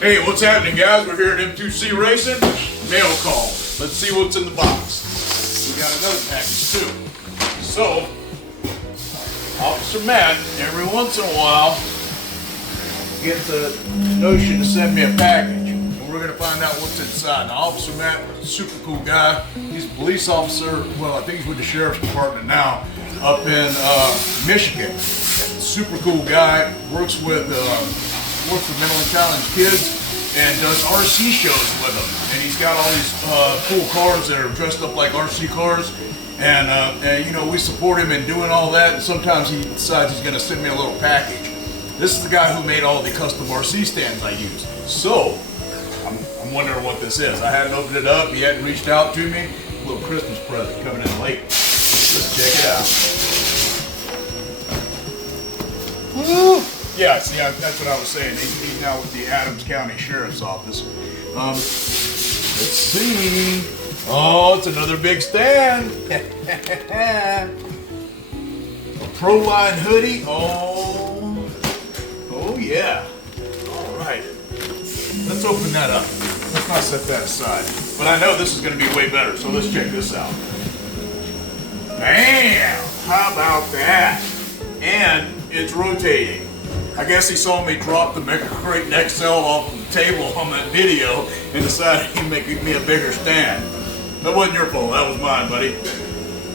Hey, what's happening, guys? We're here at M2C Racing. Mail call. Let's see what's in the box. We got another package too. So, Officer Matt, every once in a while, gets a notion to send me a package. And we're going to find out what's inside. Now, Officer Matt, super cool guy. He's a police officer. Well, I think he's with the Sheriff's Department now, up in Michigan. Super cool guy. Works with mentally challenged kids and does RC shows with them. And he's got all these cool cars that are dressed up like RC cars. And you know, we support him in doing all that. And sometimes he decides he's going to send me a little package. This is the guy who made all the custom RC stands I use. So, I'm wondering what this is. I hadn't opened it up. He hadn't reached out to me. A little Christmas present coming in late. Let's check it out. Woo! Yeah, see, that's what I was saying. He's now with the Adams County Sheriff's Office. Let's see. Oh, it's another big stand. A Proline hoodie. Oh yeah. All right. Let's open that up. Let's not set that aside. But I know this is going to be way better, so let's check this out. Bam! How about that? And it's rotating. I guess he saw me drop the Mega Crate XL off of the table on that video and decided he'd make me a bigger stand. That wasn't your fault, that was mine, buddy.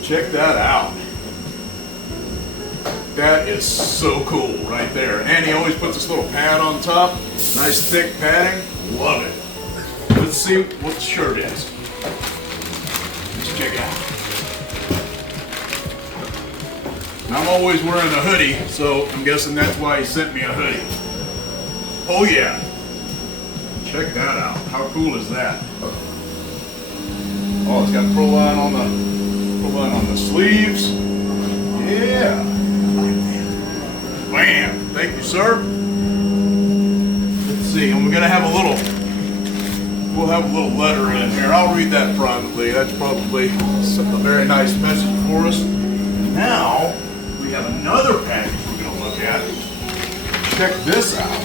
Check that out. That is so cool right there. And he always puts this little pad on top. Nice thick padding. Love it. Let's see what the shirt is. Let's check it out. I'm always wearing a hoodie, so I'm guessing that's why he sent me a hoodie. Oh yeah. Check that out. How cool is that? Oh, it's got Proline on the sleeves. Yeah. Bam. Thank you, sir. Let's see. And we're gonna have we'll have a little letter in here. I'll read that privately. That's probably a very nice message for us. Now, we have another package we're going to look at. Check this out.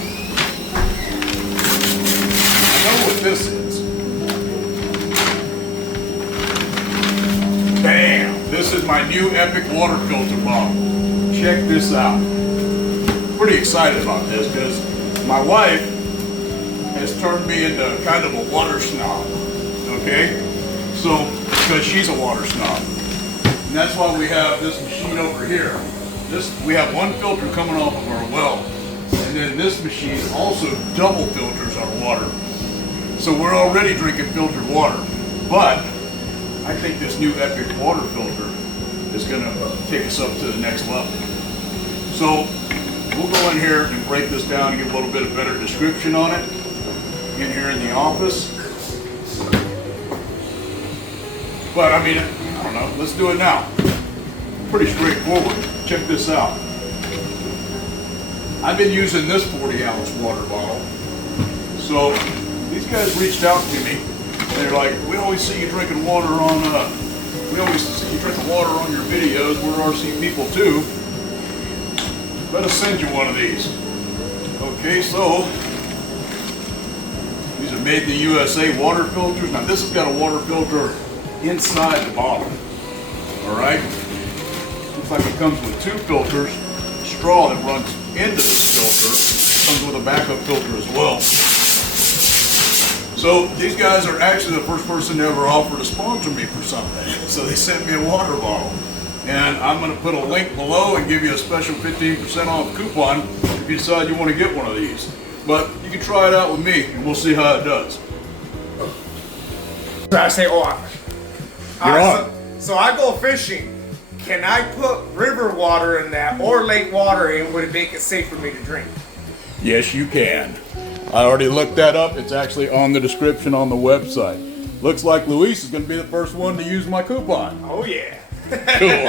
I know what this is. Bam! This is my new Epic water filter bottle. Check this out. Pretty excited about this because my wife has turned me into kind of a water snob. Okay? So, because she's a water snob. And that's why we have this machine over here. We have one filter coming off of our well, and then this machine also double filters our water. So we're already drinking filtered water, but I think this new Epic water filter is going to take us up to the next level. So we'll go in here and break this down and give a little bit of better description on it in here in the office. But I mean, I don't know, let's do it now. Pretty straightforward. Check this out. I've been using this 40-ounce water bottle. So these guys reached out to me. They're like, we always see you drinking water on your videos. We're RC people too. Let us send you one of these. Okay, so these are made in the USA water filters. Now this has got a water filter inside the bottle. All right. Looks like it comes with two filters, straw that runs into this filter, comes with a backup filter as well. So these guys are actually the first person to ever offer to sponsor me for something. So they sent me a water bottle. And I'm going to put a link below and give you a special 15% off coupon if you decide you want to get one of these. But you can try it out with me and we'll see how it does. I say on. You're on. So I go fishing. Can I put river water in that or lake water and would it make it safe for me to drink? Yes, you can. I already looked that up. It's actually on the description on the website. Looks like Luis is going to be the first one to use my coupon. Oh yeah. Cool.